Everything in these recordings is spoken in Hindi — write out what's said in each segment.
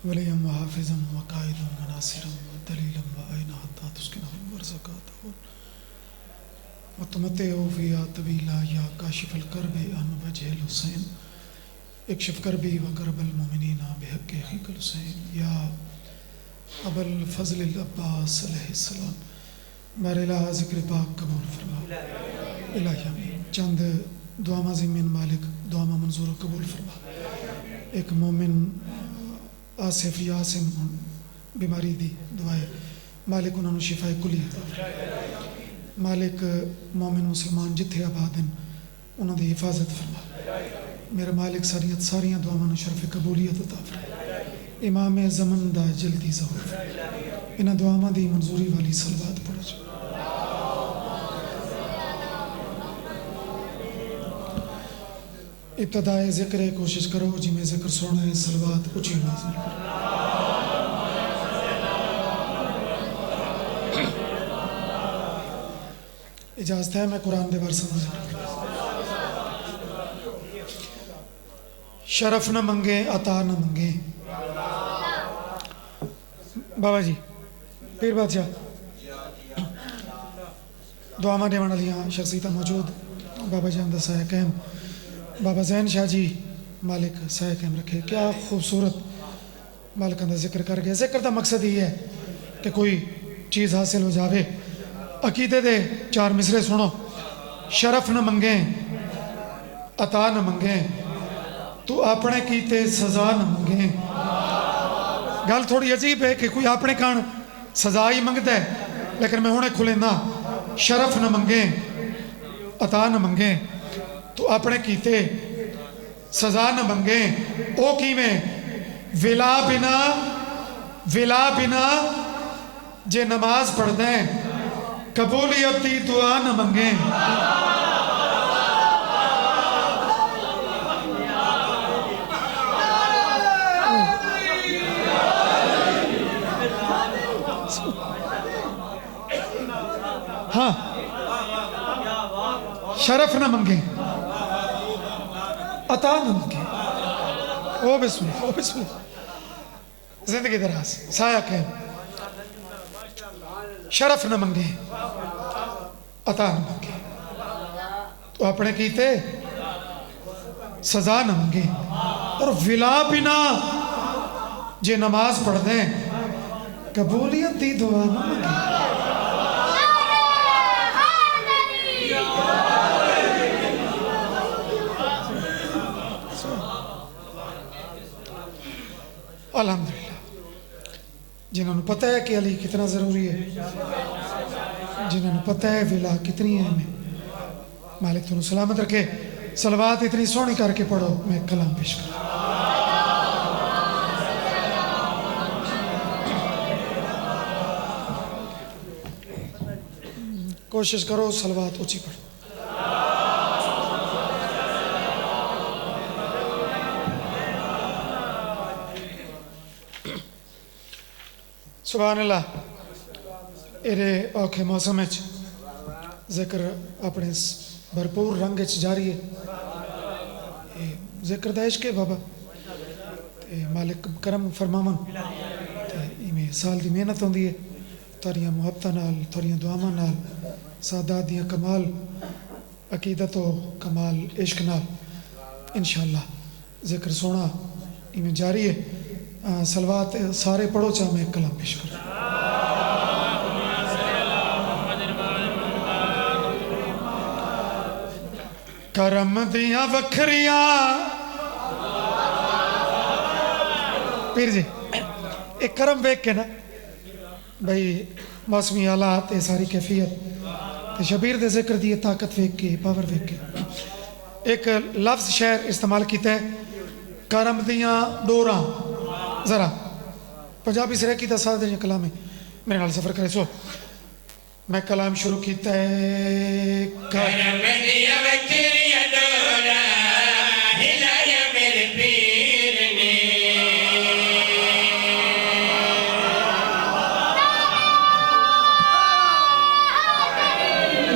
वलियम व हाफिज़म व कायदम व नासिरम व दलीलम व ऐना हत्ता तुस्किनहुम वरज़क़तहुम व तुमत्तिउ फ़ीहा तवीला या काशिफ़ल कर्बि अन वजहिल हुसैन इक्शिफ़ कर्बी व कर्बल मुमिनीना बिहक़्क़ि अख़ीकल हुसैन या अबल फ़ज़लिल अब्बास अलैहिस्सलाम बारिला ज़िक्र पाक कबूल फरमा। इलाही आमीन। चंद दुआमा ज़मीन मालिक दुआमा मंजूर कबूल फरमा। एक मोमिन आसिफ यासिम बीमारी दी दुआए मालिक उन्होंने शिफाए कुली अता फरमा। मालिक मोमिन मुसलमान जिथे आबाद हैं उन्होंने हिफाजत फरमा। मेरा मालिक सारिया दुआवां शरफ कबूलियत अता फरमा। इमाम ज़मन दा जल्दी ज़हूर इन्हां दुआवां दी मंजूरी वाली सलवात पढ़ो। इब्तदाए ज़िक्र कोशिश करो जिमें ज़िक्र सुनना है सलवात ऊँची आवाज़ में करो। इजाज़त है मैं कुरान दे वर्स शरफ न मंगे अता न मंगे। बाबा जी पीर बादशाह दुआवां देने वाली शख्सियत मौजूद बाबा जान दा साया कैम बाबा जैन शाह जी मालिक साया कैम रखे। क्या खूबसूरत मालिक का जिक्र कर गया। जिक्र का मकसद ही है कि कोई चीज़ हासिल हो जावे। अकीदे दे चार मिसरे सुनो। शरफ न मंगे अता न मंगे तू अपने कीते सजा न मंगे। गल थोड़ी अजीब है कि कोई अपने कान सजा ही मंगता है लेकिन मैं हुणे खुलेंदा शरफ न मंगे अता न मंगे तू अपने कीते सजा न मंगे। ओ किवें विला बिना जे नमाज पढ़दे कबूलियत दी दुआ न मंगे। हाँ शरफ न मंगे अता न मंगे। ओ बिस्मिल्लाह जिंदगी दराज साया के शरफ न मंगे अता न मंगे तो अपने कीते सजा न मंगे। और विला बिना जे नमाज पढ़ दें कबूलियत दी दुआ न मंगे। अल्हम्दुलिल्लाह जिन्होंने पता है कि अली कितना ज़रूरी है, जिन्होंने पता है विला कितनी है हमें, मालिक तुम सलामत रखे। सलवात इतनी सोहनी करके पढ़ो। मैं कलाम पेश कर कोशिश करो सलवात ऊँची पढ़ो। सुभान अल्लाह। इहदे औखे मौसम जिक्र अपने भरपूर रंग जारी है। जिक्र दा इश्क है बाबा मालिक करम फरमावन इवें साल की मेहनत होंदी है। तुहाड़ियां मुहब्बतां नाल तुहाड़ियां दुआवां नाल सादात दियां कमाल अकीदत हो कमाल इश्क नाल इंशाअल्लाह जिक्र सोना इवें जारी है। सलवात सारे पढ़ो चाह मैं कलाम पेश कर। करम दियां वखरियां पीर जी एक करम वेख के ना भाई मौसमी हालात सारी कैफियत ते शबीर दे जिक्र दी ताकत वेख के पावर वेख के एक लफ्ज शेर इस्तेमाल किया है करम दियां डोरां। जरा पंजाबी सिरे की दसा दे कलाम है मेरे नाल सफर करे। सो मैं कलाम शुरू किया है। करम दियां वखरियां डोरां हिलाया मेरे पीर ने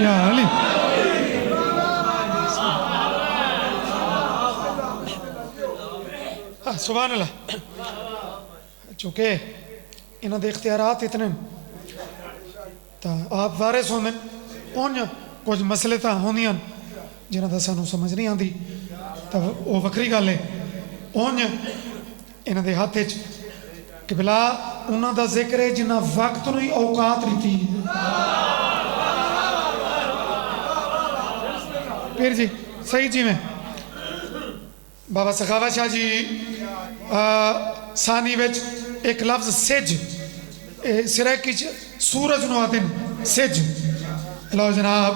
या अली हाँ सुभान अल्लाह। चूँकि इन्हां दे इख्तियारात इतने तो आप वारिस होंदे उंज कुछ मसले तो होंदियां जिन्हां दा सानू समझ नहीं आती तो वो वक्री गल है उंज इन्हां दे हत्थ च कि भला उन्हां दा जिक्र है जिन्हां वक्त नूं ही औकात दी फिर जी सही जी में बाबा सखावत शाह जी सानी विच एक लफ्ज सिज सिरैकी सूरज नूं आखदे सिज। लो जनाब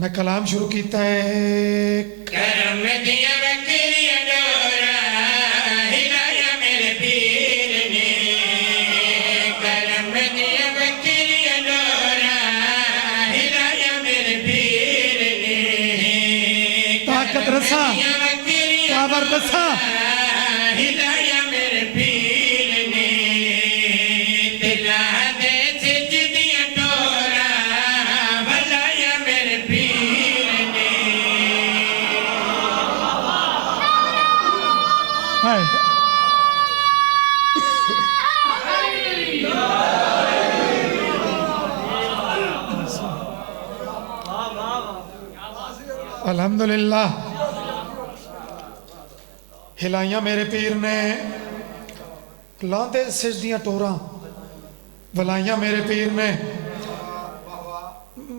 मैं कलाम शुरू किया है। करम दिया बकरियां डोरा हिलाया मेरे पीर ने, करम दिया बकरियां डोरा हिलाया मेरे पीर ने, ताकत रसा पावर रसा हिलाया मेरे पीर ने, दिला दे सिज दिया डोरा भलाया मेरे पीर ने। हाय अल्हम्दुलिल्लाह हिलाइया मेरे पीर ने, लांदे सिजदियां टोरा वलाइया मेरे पीर ने।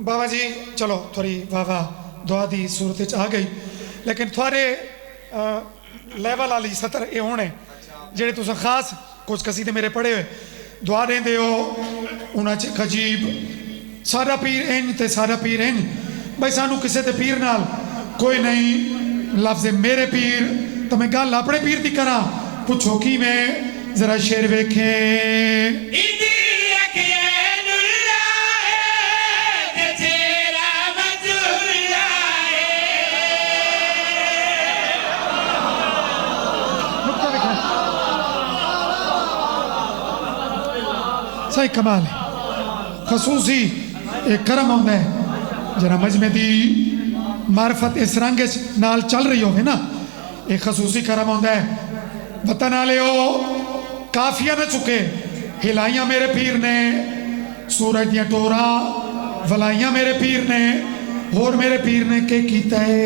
बाबा जी चलो थोड़ी वाह वाह दुआ दी सूरत आ गई, लेकिन थोड़े लेवल वाली सतर ये होने जेडे तुस खास कुछ कसीदे मेरे पढ़े हुए दुआ देंदे हो उन्हां च अजीब सारा पीर इंज ते सारा पीर इंज। भाई सानू किसी ते पीर नाल कोई नहीं, लफ्ज़ मेरे पीर तो मैं गल अपने पीर की करा, पुछो की मैं जरा शेर वेखे। सही कमाल है, खसूसी एक करम आंदा है जरा मजमे दी मार्फत इस रंग नाल चल रही हो ना, एक खसूसी करम आंदा है। वतन आले हो काफिया न चुके हिलाइया मेरे पीर ने, सूरज दियां टोरा वलाइया मेरे पीर ने, होर मेरे पीर ने के कीता है।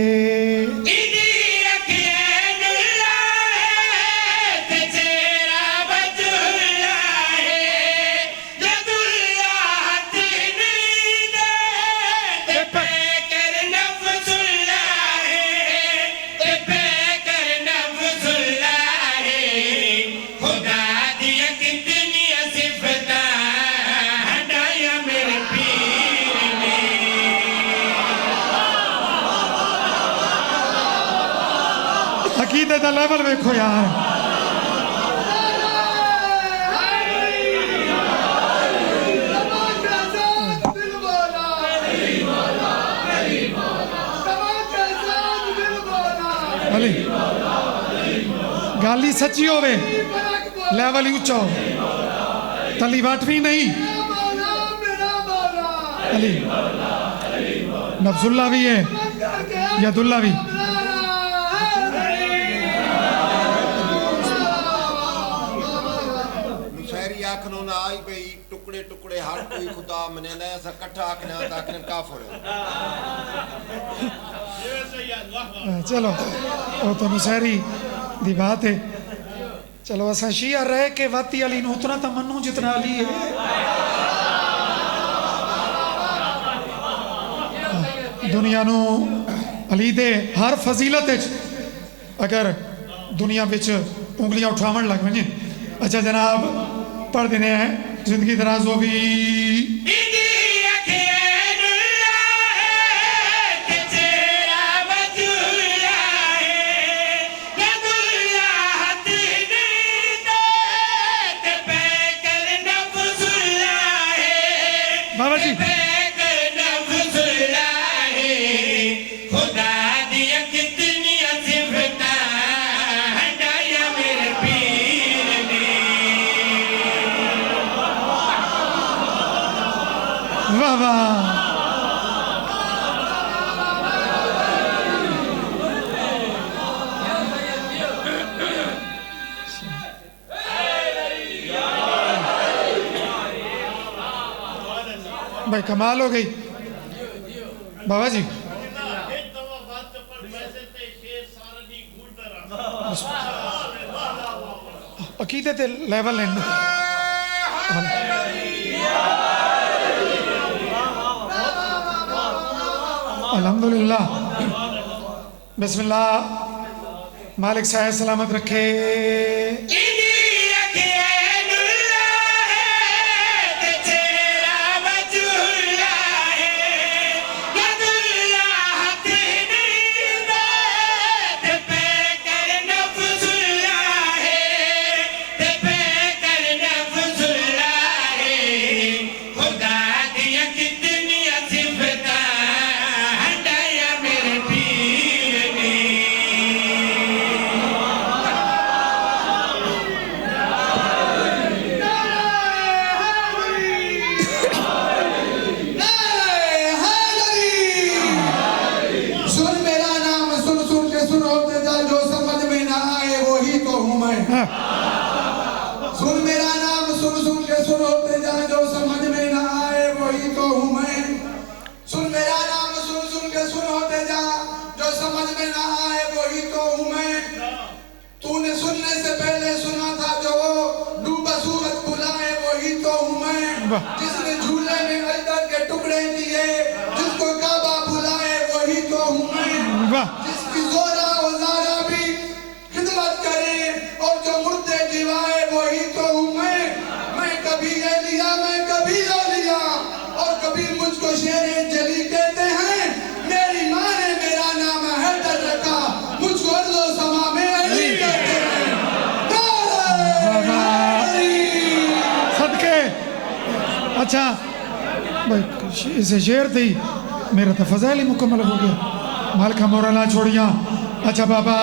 अकीदे दा लेवल वेखो यार, गल ही सच्ची होवे लेवल ही उच्चा हो, तली वाटवी नहीं। अली नफ्सुल्ला भी है यदुल्ला भी। आखनो ना आई भाई टुकड़े टुकड़े हर कोई खुदा मने ना ऐसा इकट्ठा आखना ताकि काफिर हो। चलो वो तो मुसहरी दी बात है। चलो असा शिया रह के वाती अली नूं उतना तो मनु जितना अली है। दुनिया नूं अली दे हर फजीलत अगर दुनिया विच उंगलियां उठावन लग वने। अच्छा जनाब पढ़ देने हैं जिंदगी दराज हो भी। बाबा जी भाई कमाल हो गई बाबा जी अकीदे ते लेवल है अल्हम्दुलिल्लाह बिस्मिल्लाह मालिक साहब सलामत रखे जिसने झूले में अजगर के टुकड़े किए जिसको काबा बुलाए वही तो हूँ मैं जिसकी जोरा औजारा भी खिदमत करे और जो मुर्दे जिवाए वही तो हूँ मैं कभी ये लिया मैं कभी लो लिया और कभी मुझको शेरे जली कहते हैं मेरी माँ ने मेरा नाम हैदर रखा मुझको अर्ज़ो समा में अली कहते हैं सदके अच्छा भाई इसे शेर थी मेरा तो फजाइल ही मुकम्मल हो गया माल का मोरा ना छोड़िया अच्छा बाबा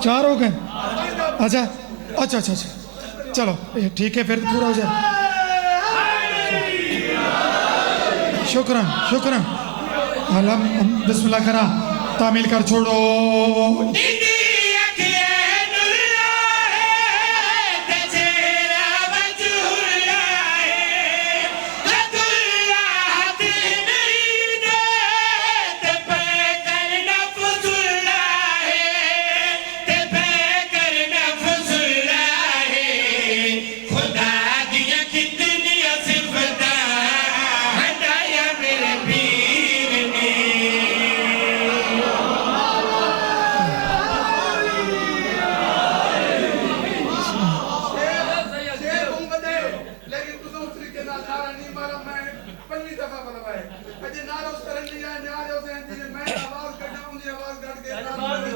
चार हो गए अच्छा अच्छा अच्छा अच्छा चलो ये ठीक है फिर पूरा हो जाए शुक्रन शुक्रन अलम बिस्मिल्लाह करा तामील कर छोड़ो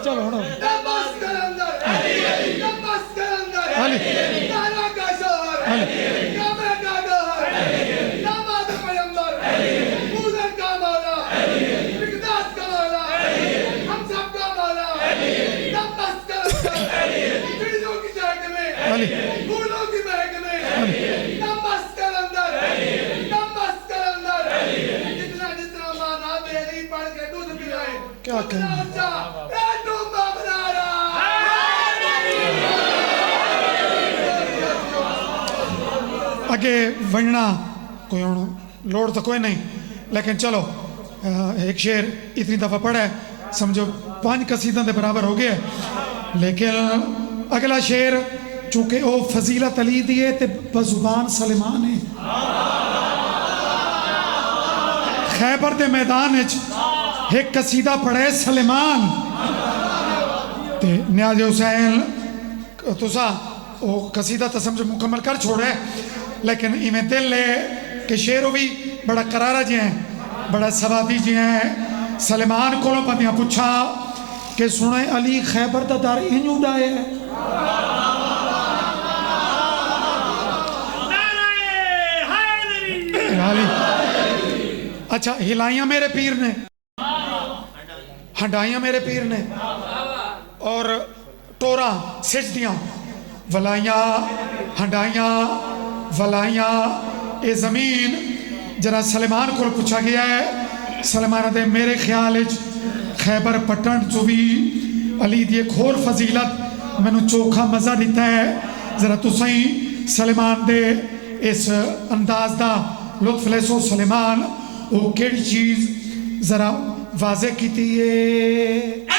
चलो हटो क्या कहना अगे वणना कोई लोड़ तो कोई नहीं लेकिन चलो एक शेर इतनी दफ़ा पढ़ा है समझो 5 कसीदा के बराबर हो गया लेकिन अगला शेर चूंकि वो फजीलत अली दी है ते बजुबान सलेमान है खैबर के मैदान एक कसीदा पढ़े सलेमान ते न्याज हुसैन तुसा वो कसीदा तो समझो मुकम्मल कर छोड़े लेकिन इवें दिल है कि शेर भी बड़ा करारा जी है बड़ा सवादी जी है सलेमान को बंदियां पूछा कि सुने अली खैबर दा दर इंज उड़ाए है। अच्छा हिलाइयां मेरे पीर ने, हंडाइयां मेरे पीर ने, और टोरा सिजदियां, वलाइयां हंडाइयां वलाइयां। ये जमीन जरा सलेमान को पूछा गया है, सलेमान दे मेरे ख्याल खैबर पट्टन चो भी अली दी एक होर फजीलत मैनू चोखा मजा दिता है। जरा तुसी सलेमान दे इस अंदाज दा लुत्फ ले सो। सलेमान वो केड़ी चीज जरा वाजे की है।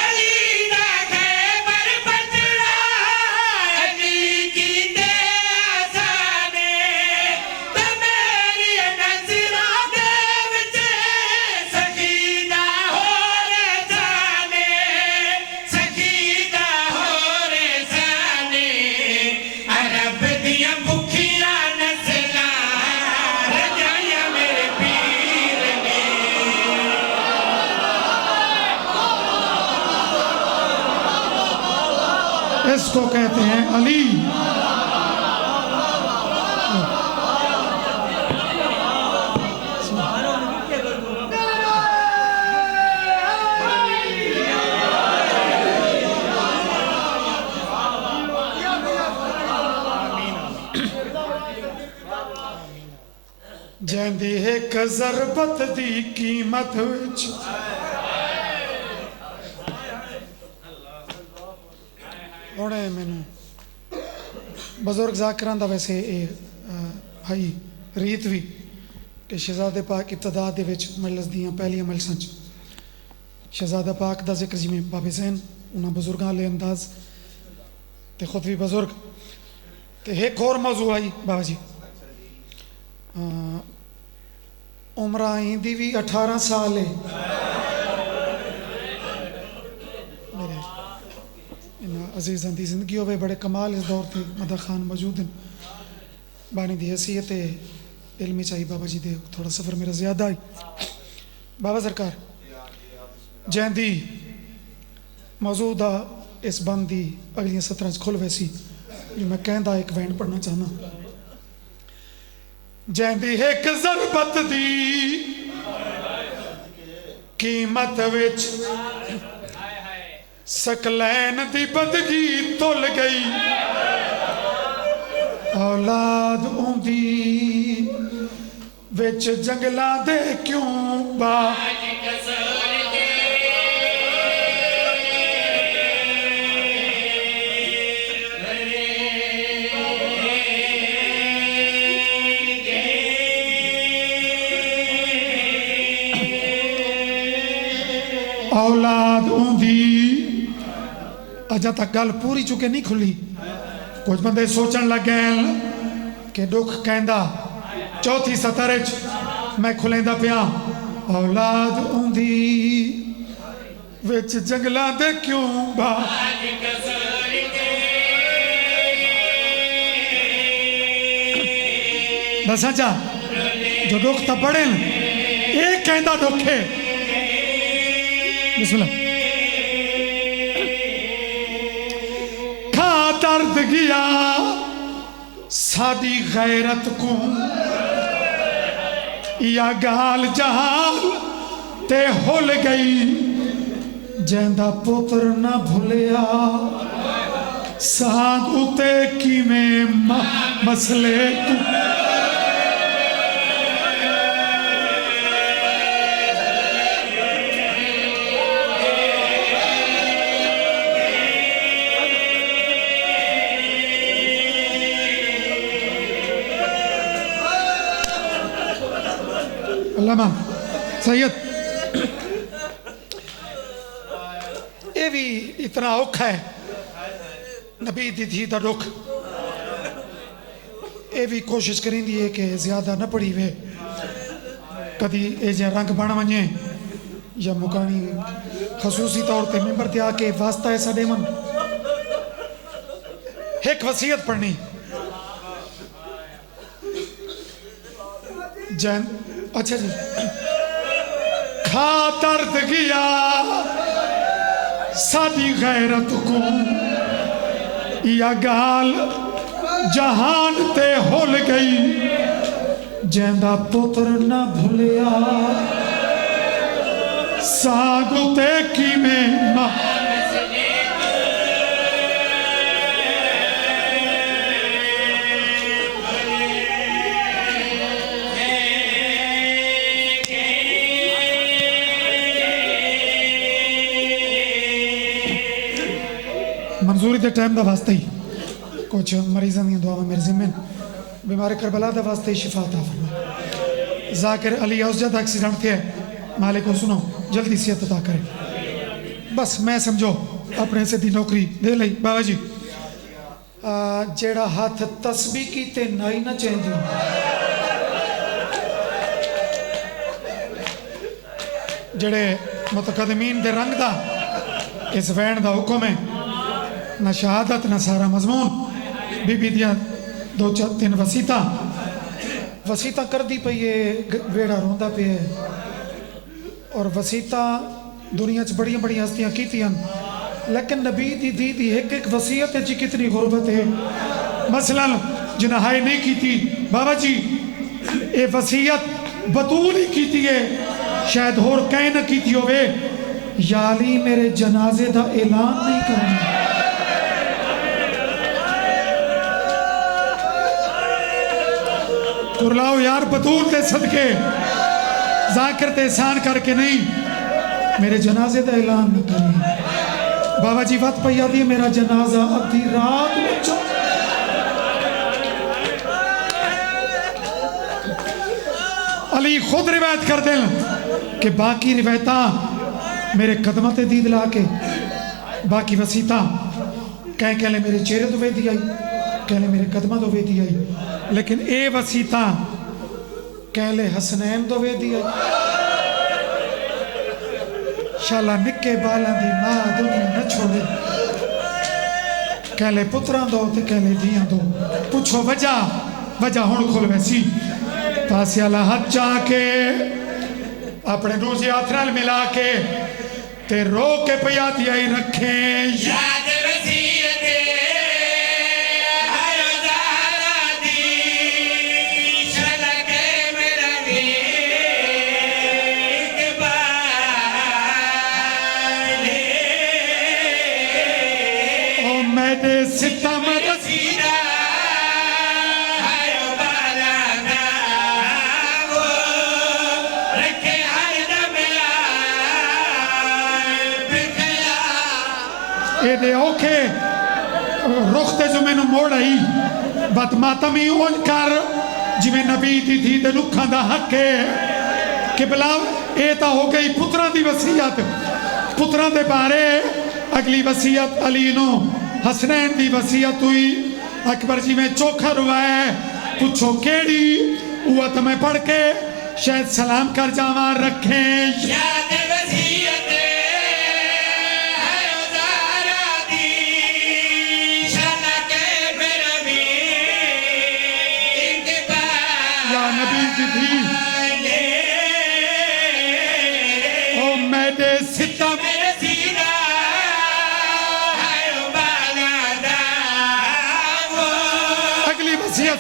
इसको कहते हैं अली। जैंदी एक ज़रबत दी कीमत विच होने मैनू बजुर्ग जाकरां दा वैसे भाई रीत भी कि शहजादे पाक इब्तदा दे विच मजलिस दियां पहलियां मजलिसां च शहजादा पाक दा जिक्र जिवें बाबे ज़ैन उन्हां बुजुर्गां वाले अंदाज ते खुद भी बुजुर्ग ते एक होर मौजू आई बाबा जी उम्र आईंदी भी 18 साल है। मेरे अजीज़ां दी जिंदगी होवे बड़े कमाल इस दौर ते मदा खान मौजूद हैं। बानी दी हैसियत इल्मी चाहिए बाबा जी दे थोड़ा सफ़र मेरा ज़्यादा आई। बाबा सरकार जैंदी मौजूदा इस बंद दी अगलियां 17 खुल वैसी जो मैं कहंदा एक वैन पढ़ना चाहना। जैंदी एक ज़रबत दी कीमत विच सकलैन दी बदगी तुल गई औलाद उंदी विच जंगला दे क्यों बा औलाद उंदी अजा तक गल पूरी चुके नहीं खुली। कुछ बंदे सोचन लगे कि दुख कहंदा चौथी सतर मैं खुलेंदा पिया औलाद उंदी विच जंगलां दे क्यों बा दसा चा जो दुख तो पड़े ये कहंदा दुख है। बिस्मिल्लाह खा दर्द गया सादी गैरत को या गाल जहाल ते हुल गई जैंदा पुत्र न भुलिया साग उते किवें मसले तू अल्लामा सैयद ये भी इतना औखा है नबी दी थी दा दुख ये भी कोशिश करेंदी है कि ज्यादा न पड़ी वे कदी ए जे रंग बन वने या मुकानी खसूसी तौर पे मेंबर ते आके वास्ता है सडे मन एक वसीयत पढ़नी जैन अच्छा जी खा दर्द गया साडी गैरत को या गाल जहान ते होल गई जेंदा पुत्र न भुलिया सागु ते की में मंजूरी के टाइम का वास्ते ही कुछ मरीजों दी दुआवां मेरे जिम्मे बीमार करबला का वास्ते ही शिफा अता फरमाए। जाकिर अली औसजा का एक्सीडेंट थे मालिक को सुनो जल्दी सेहत अता करे। बस मैं समझो अपने से दी नौकरी दे लई बाबा जी जेड़ा हाथ तस्बीह की ते नाई ना चेंज जेड़े मुतकदमीन दे रंग दा इस वैन दा हुक्म है ना शहादत ना सारा मजमून बीबी दिया दो चार तीन वसीता वसीता कर दी पई है वेड़ा रोंदा पे है और वसीता दुनिया च बड़िया बड़ी हस्तियां कीतियां लेकिन नबी दी दी दी एक वसीयत जी कितनी गुरबत है। मसलन जिन्हें हाय नहीं की थी बाबा जी ये वसीयत बतूल ही की है शायद होर कह न की होवे याली मेरे जनाजे का ऐलान नहीं करना कुरलाओ यार बतूल के सदके जाकिर ते एहसान करके नहीं मेरे जनाजे का ऐलान न करें। बाबा जी वत पई आती है मेरा जनाजा अद्धी रात अली खुद रिवायत कर दे कि बाकी रिवायत मेरे कदम ते दीद ला के बाकी वसीता कह कहले मेरे चेहरे तो वेदी आई कहले मेरे कदम तो वेदी आई लेकिन ए वसीता कहले हसनैन तो वेदी आई शाला निके बालां दी मां दुनिया न छोड़े कहले पुत्रां दो ते कहले धियां दो पूछो वजह वजह हुण खोल वैसी पासे वाला हाथ जाके अपने दूसरे हाथ नाल मिला के ते रो के पिया दिया ही रखे याद वसीयत आयो ज़ारा दी शलक मेरा इकबाल ओ मैंने सितम रसीदा औखे रुख ते जो मैनू मोड़ आई बत मातम ही उन कर जिमें नबी दी थी ते रुखा दा हक है कि भला ये तो हो गई पुत्रां दी वसीयत पुत्रां दे बारे अगली वसीयत अली नो हसनैन दी वसीयत हुई अकबर जी में चोखा रुवाया पूछो केड़ी हुआ तो मैं पढ़ के शायद सलाम कर जावा रखे याद वसीयत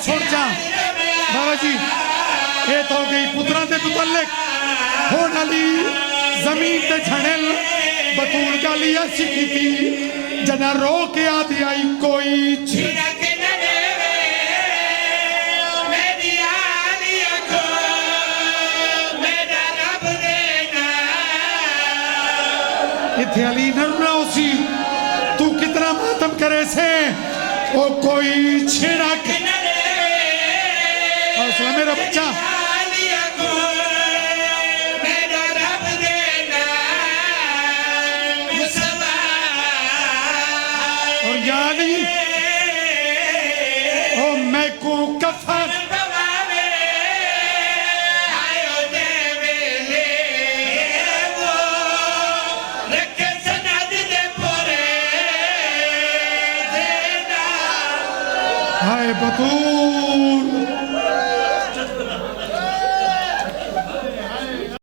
छोड़ जा बाबा जी ये तो हो गई पुत्रा से मुतल्लिक होने वाली जमीन ते झड़ल बतूल गाली ऐसी की थी जना रो के आदि आई कोई इथे अली नरना उसी तू कितना मातम करे से ओ कोई छिड़क मेरा बच्चा और यानी ओ मैं को कफन हाय बतूल